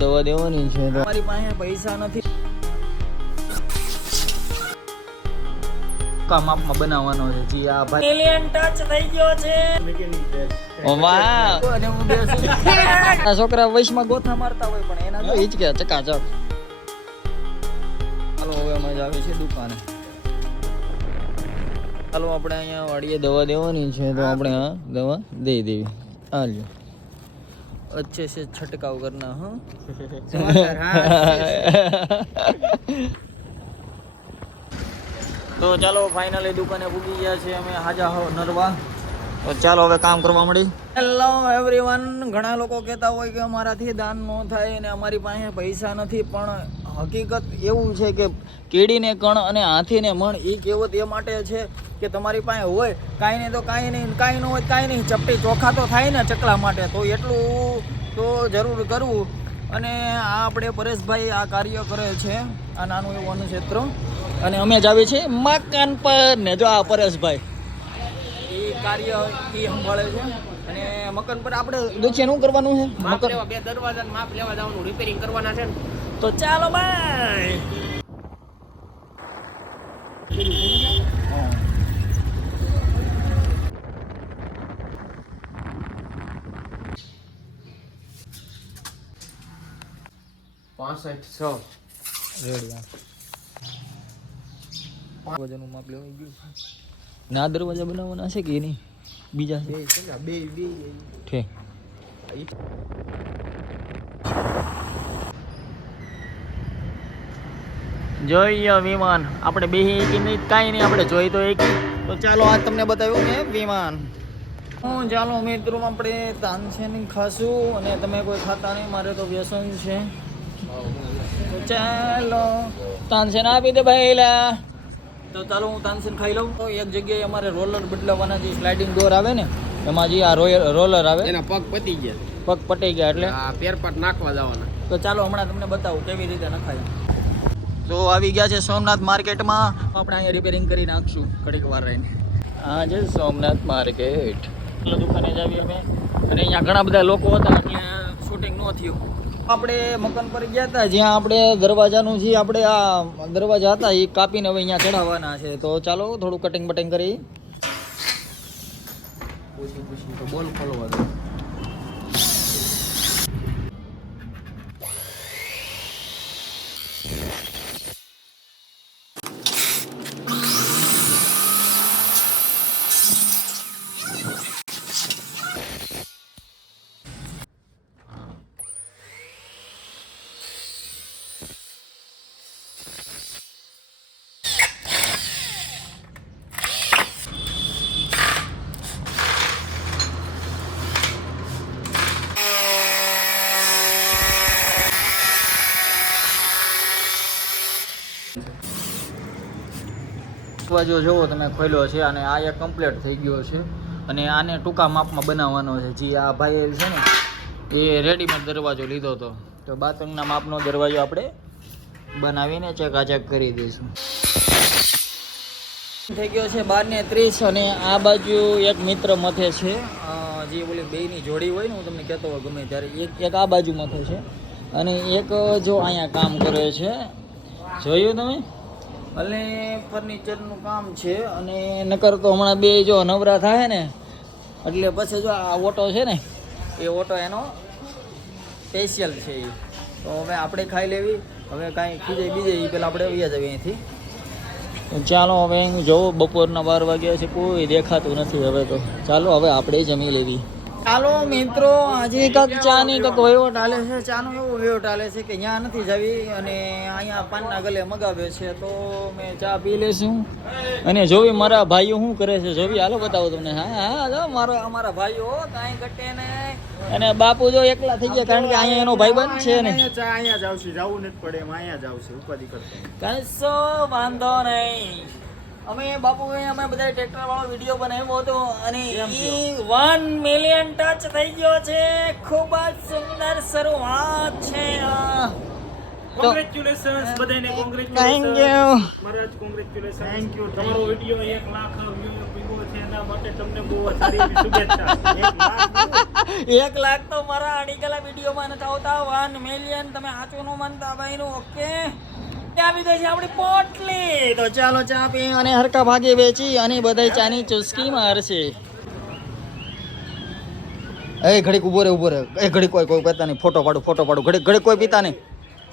દવા દેવાની છે તો મારી પાસે પૈસા નથી. કામ આપમાં બનાવવાનો છે જી. આ ભાઈ એલિયન ટચ થઈ ગયો છે. ઓ વાહ. અને હું બેસું આ છોકરા વૈશમાં ગોથા મારતા હોય પણ એના તો હિચકે ચકાચક. હાલો હવે મજા આવે છે દુકાને. ચાલો આપણે અહીંયા વાડીએ દવા દેવાની છે તો આપણે હા દવા દઈ દેવી. હાલ્યો अच्छे से छटकाव करना. हाँ તો ચાલો ફાઇનલી દુકાને પૂગી ગયા છે અમે હાજા હો નરવા. તો ચાલો હવે કામ કરવા મળી. Hello everyone. ઘણા લોકો કહેતા હોય કે અમારાથી દાન ન થાય અને અમારી પાસે પૈસા નથી, પણ હકીકત એવું છે કે કીડીને કણ અને હાથીને મણ એ કહેવત એ માટે છે કે તમારી પાસે હોય કાંઈ નહીં તો કાંઈ નહીં, કાંઈ ન હોય કાંઈ નહીં, ચપટી ચોખા તો થાય ને ચકલા માટે, તો એટલું તો જરૂર કરવું. અને આ આપણે પરેશભાઈ આ કાર્ય કરે છે, આ નાનું એવું અનુક્ષેત્ર, અને અમે જ આવી છીએ મકાન પર ને. જો આ પરેશભાઈ એ કાર્ય એ સંભાળે છે. અને મકાન પર આપણે દોચે શું કરવાનું છે? મકાન બે દરવાજા માપ લેવા જવાનું, રિપેરિંગ કરવાના છે. તો ચાલો બાય. દરવાજાનું માપ લેવાઈ ગયું છે. ના દરવાજા બનાવવાના છે કે નહીં બીજા છે? બે ઠીક. જોઈએ વિમાન આપણે બેહી કે નહીં કાંઈ નહીં, આપણે જોઈ તો એક. તો ચાલો આજ તમને બતાવ્યું કે વિમાન. ચાલો મિત્રો આપણે તાનસેન ખાશું અને તમે કોઈ ખાતા નહીં, મારે તો વ્યસન છે. તો ચાલો તાનસેન આપી દે ભાઈ. લા તો ચાલો હું તાનસેન ખાઈ લઉં. તો એક જગ્યાએ અમારે રોલર બદલાવવાના જે સ્લાઇડિંગ ડોર આવે ને એમાં જે આ રોલર આવે એના પગ પતી ગયા. પગ પટી ગયા એટલે આ પેરપાટ નાખવા જવાના. તો ચાલો હમણાં તમને બતાવું કેવી રીતે નખાય. તો આવી ગયા છે સોમનાથ માર્કેટમાં. આપણે અહીંયા રિપેરિંગ કરી નાખશું ઘડીક વાર રહીને. આ છે સોમનાથ માર્કેટ. દુકાને જ આવી અમે, અને અહીંયા ઘણા બધા લોકો હતા એટલે શૂટિંગ ન થયું. આપણે મકાન પર ગયા હતા જ્યાં આપણે દરવાજાનું જે આપણે આ દરવાજા હતા એ કાપીને હવે અહીંયા ચડાવવાના છે. તો ચાલો થોડું કટિંગ બટિંગ કરી. તો બોલ ખોલવા દો. દરવાજો જોવો તમે ખોલ્યો છે અને આ એક કમ્પ્લીટ થઈ ગયો છે, અને આને ટૂંકા માપમાં બનાવવાનો છે. જે આ ભાઈ છે ને એ રેડીમેડ દરવાજો લીધો હતો, તો બાથરૂમના માપનો દરવાજો આપણે બનાવીને ચકાચક કરી દઈશું. થઈ ગયો છે 12:30 અને આ બાજુ એક મિત્ર મથે છે. જે બોલી બેયની જોડી હોય ને, હું તમને કહેતો હોય ગમે ત્યારે, એક આ બાજુ મથે છે અને એક જો અહીંયા કામ કરે છે. જોયું તમે? એટલે ફર્નિચરનું કામ છે. અને નકર તો હમણાં બે જો નવરા થાય ને એટલે પછી જો આ ઓટો છે ને એ ઓટો એનો સ્પેશિયલ છે. તો હવે આપણે ખાઈ લેવી. હવે કાંઈ ખીજે બીજે એ પહેલાં આપણે વ્યા જઈએ અહીંથી. ચાલો હવે જોવો બપોરના 12 વાગ્યા છે, કોઈ દેખાતું નથી હવે. તો ચાલો હવે આપણે જમી લેવી. ચાલો મિત્રો આજે કાંક ચાની કાંક વહીવટ હાલે છે. ચાનો એવો વહીવટ હાલે છે કે ત્યાં નથી જવી અને અહીંયા પાનના ગલે મગાવે છે. તો મેં ચા પી લેશું અને જોવી મારા ભાઈઓ શું કરે છે. જોવી હાલો બતાવો તમને. હા જો અમારા ભાઈઓ કાંઈ ઘટે નહીં. અને બાપુ જો એકલા થઈ ગયા કારણ કે અહીંયા એનો ભાઈબંધ છે ને. અહીંયા જ આવશે, જવું નથી પડે એમ, અહીંયા જ આવશે ઉપાધિ કરતા. કશો વાંધો નહીં. અમે બાપુએ અમે બધા ટ્રેક્ટર વાળો વિડીયો બનાવ્યો હતો અને એ 1 મિલિયન ટચ થઈ ગયો છે. ખૂબ જ સુંદર શરૂઆત છે. કોંગ્રેચ્યુલેશન્સ બધાને thank congratulations you. Maharaj congratulations Thank you, thank તમારો you. વિડિયો 1 લાખ વ્યૂ પીગો છે એના માટે તમને બહુ સારી એવી શુભેચ્છા 1 લાખ તો મારા અડીગલા વિડીયોમાં નથી આવતા 1 મિલિયન તમે સાચું નું માનતા ભાઈનું ઓકે આવી ગઈ છે આપણી પોટલી તો ચાલો ચા પી અને હરકા ભાગે વેચી અને બધાય ચાની ચુસ્કી મારશે એ ઘડીક ઉભો રે એ ઘડીક કોઈ પીતા નહીં ફોટો પાડું ઘડીક કોઈ પીતા નહીં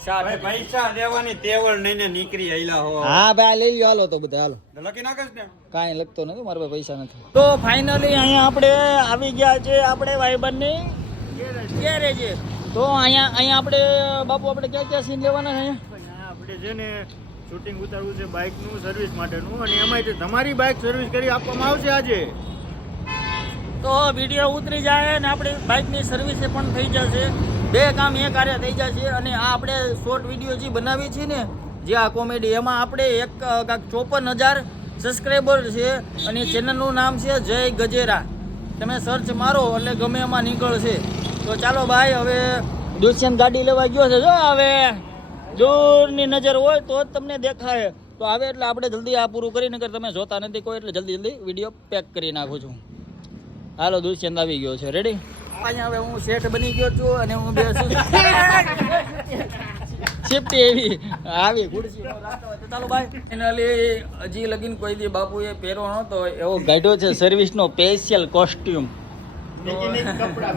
ભાઈ પૈસા લેવાની તેવડ નહીં ને નીકળી આયલા હો હા ભાઈ લઈ લ્યો હાલો તો બધા હાલો લખી નાખસ ને કાંઈ લખતો નથી મારા પાસે પૈસા નથી તો ફાઇનલી અહીંયા આપણે આવી ગયા છે આપણે ભાઈબંધની ગેરેજે તો અહીંયા આપણે બાપુ આપણે ક્યાં સીન લેવાના છે અહીંયા આપણે છે ને શૂટિંગ ઉતારવું છે બાઇકનું સર્વિસ માટેનું અને એમાં તમારી બાઇક સર્વિસ કરી આપવામાં આવશે આજે તો વિડીયો ઉતરી જાય ને આપણી બાઇકની સર્વિસ પણ થઈ જશે બે કામ એક હારે થઈ જશે અને આ આપણે શોર્ટ વિડીયો જે બનાવી છે ને જે આ કોમેડી એમાં આપણે એક 54,000 સબસ્ક્રાઈબર છે અને ચેનલનું નામ છે જય ગજેરા તમે સર્ચ મારો એટલે ગમે એમાં નીકળશે તો ચાલો ભાઈ હવે દુષ્યંત ગાડી લેવા ગયો છે જો હવે દૂરની નજર હોય તો જ તમને દેખાય તો આવે એટલે આપણે જલ્દી આ પૂરું કરી નકર તમે જોતા નથી કોઈ એટલે જલ્દી વિડીયો પેક કરી નાખું છું હાલો દુષ્યંત આવી ગયો છે રેડી અહીંયા હવે હું શેઠ બની ગયો છું અને હું બેસું શિફ્ટ એવી આવી ખુરશી ચાલો ભાઈ ફાઇનલી હજી લગીન કોઈ દી બાપુએ પહેર્યો નહોતો એવો ગાઢ્યો છે સર્વિસનો સ્પેશિયલ કોસ્ટ્યુમ મેકેનિક કપડા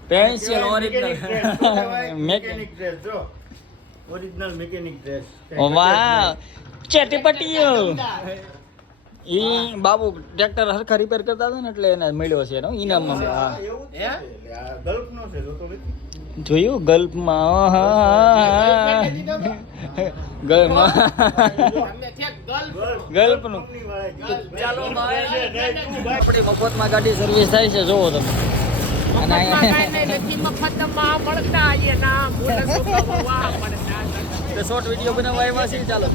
સ્પેશિયલ ઓરિજિનલ મેકેનિક ડ્રેસ જો ઓરિજિનલ મેકેનિક ડ્રેસ વાહ ચટપટીઓ ઈ બાબુ ટ્રેક્ટર હરખા રિપેર કરતા હતા ને એટલે એને મળ્યો છે એનો ઇનામમાં હા એવું છે આ ગલ્ફનો છે જોતો નથી જોયું ગલ્ફમાં ગલ્ફમાં ગલ્ફનું ચાલો ભાઈ આપણી મફતમાં ગાડી સર્વિસ થાય છે જોવો તમે અને અહીંયા શોર્ટ વિડીયો બનાવવા આવ્યા છે ચાલો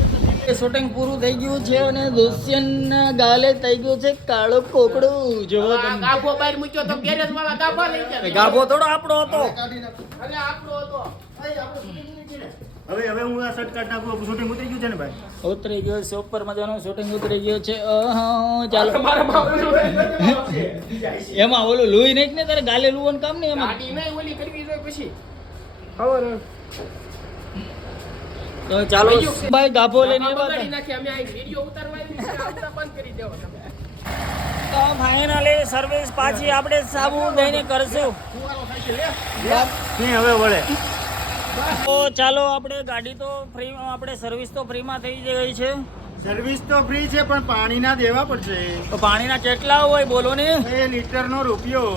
શૂટિંગ પૂરું થઈ ગયું છે અને દુષ્યંતના ગાલે થઈ ગયું છે કાળો કોકડો જોવો તમે ગાભો બહાર મૂક્યો તો ગેરેજ વાળા ગાભા લઈ ગયા ગાભો થોડો આપણો હતો અરે આપણો હતો હવે હું આ શર્ટ કાઢ નાખું શૂટિંગ ઉતરી ગયું છે ને ભાઈ ઉતરી ગયો છે ઉપર મજાનો શૂટિંગ ઉતરી ગયો છે ચાલો એમાં ઓલું લુઈ નાખ ને તારે ગાલે લુવાનું કામ નહીં એમાં ગાડી નહીં ઓલી કરવી જોઈએ પછી તો ચાલો ભાઈ ગાભો લઈને બગાડી નાખી અમે આ વિડિયો ઉતારવા આવી છે આવતા બંધ કરી દેવો તમે તો ફાઇનલી સર્વિસ પાછી આપણે સાબુ દઈને કરશું નહીં હવે વળે તો ચાલો આપણે ગાડી તો ફ્રી આપણે સર્વિસ તો ફ્રીમાં થઈ ગઈ છે સર્વિસ તો ફ્રી છે પણ પાણીના દેવા પડશે તો પાણીના કેટલા હોય બોલો ને એ લીટરનો રૂપિયો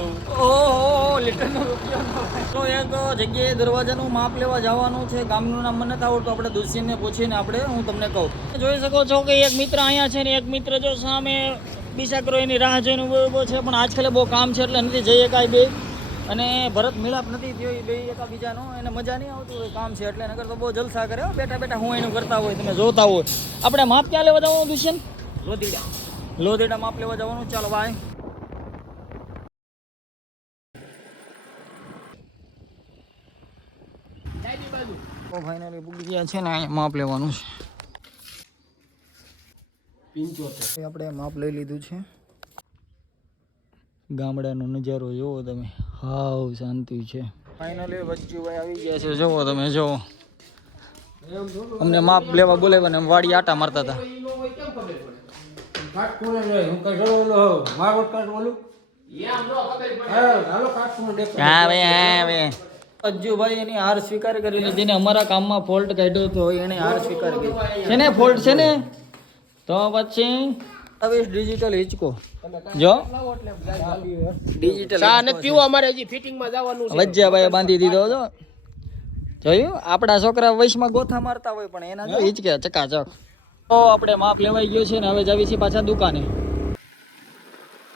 ઓહો લીટરનો રૂપિયો તો એક જગ્યાએ દરવાજાનું માપ લેવા જવાનું છે ગામનું નામ મને નથી આવડતું આપણે દુષ્યંતને પૂછીને આપણે હું તમને કહું જોઈ શકો છો કે એક મિત્ર અહીંયા છે ને એક મિત્ર જો સામે બિસાકરો એની રાહ જોઈને ઊભો છે પણ આજકાલ બહુ કામ છે એટલે નથી જઈએ કાંઈ બે અને ભરત મિલાપ નથી થયો એ બે એકાબીજાનો એને મજા નહીં આવતી હોય કામ છે એટલે નકર તો બહુ જલસા કરે બેઠા બેઠા હું એનું કરતા હોય તમે જોતા હોય આપણે માપ ક્યાં લેવા જવાનું દુષ્યંત લોધીડા માપ લેવા જવાનું ચાલો ભાઈ તો ફાઇનલી પૂગી ગયા છે ને અહીંયા માપ લેવાનું છે આપણે માપ લઈ લીધું છે ગામડાનો નજારો જોવો તમે હાવ શાંતિ છે ફાઇનલી વચ્ચુભાઈ આવી ગયા છે જોવો તમે જોવો અમને માપ લેવા બોલાવ્યા ને વાડી આટા મારતા હતા હા ભાઈ અજ્જુભાઈ એની હાર સ્વીકાર કરી લીધી ને અમારા કામમાં ફોલ્ટ કાઢ્યો તો એને હાર સ્વીકાર કરી છે ને ફોલ્ટ છે ને તો પછી ડિજિટલ હિચકો જો ડિજિટલ ચા નથી પીવો અમારે હજી ફિટિંગ માં જવાનું છે વજ્જાભાઈ બાંધી દીધો જો જોયું આપણા છોકરા વયસમાં ગોથા મારતા હોય પણ એના જો હિચકે ચકાચક તો આપણે માપ લેવાઈ ગયો છે ને હવે જાવી છીએ પાછા દુકાને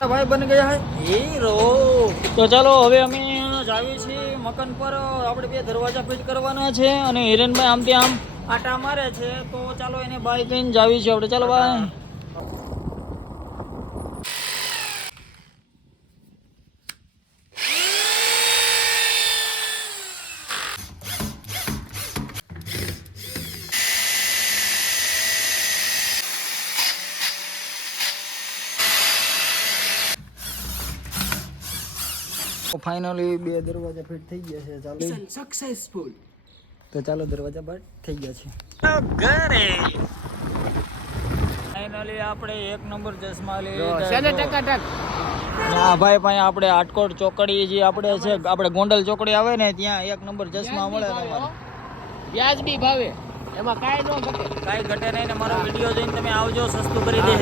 ભાઈ બન ગયા હે હીરો તો ચાલો હવે અમે જાવી છીએ મકાન પર આપણે બે દરવાજા ફિટ કરવાના છે અને હિરેનભાઈ આમથી આમ આટા મારે છે તો ચાલો એને બાય કહીને જાવી છીએ આપણે ચાલો ભાઈ ફાઇનલી 2 દરવાજા ફિટ થઈ ગયા છે. ચાલો સક્સેસફુલ. તો ચાલો દરવાજા બાર થઈ ગયા છે. ઘરે ફાઇનલી આપણે 1 નંબર ચશ્મા લઈ શેને લીધા. ટકાટક. આ ભાઈ પાસે આપણે આટકોટ ચોકડી જે આપણે છે આપણે ગોંડલ ચોકડી આવે ને ત્યાં 1 નંબર ચશ્મા મળે તમારે. વ્યાજબી ભાવે. એમાં કાંઈ ન ઘટે. કાંઈ ઘટે નહીં ને મારો વિડીયો જોઈને તમે આવજો, સસ્તું કરી દે.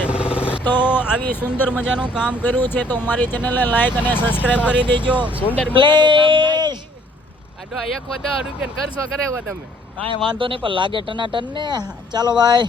તો આવી સુંદર મજાનું કામ કર્યું છે તો મારી ચેનલને લાઈક અને સબસ્ક્રાઇબ કરી દેજો. સુંદર પ્લીઝ. આ 110 રૂપિયા ખર્ચો કરાવ્યો તમે. કાંઈ વાંધો નહીં પણ લાગે ટનાટન ને. ચાલો ભાઈ.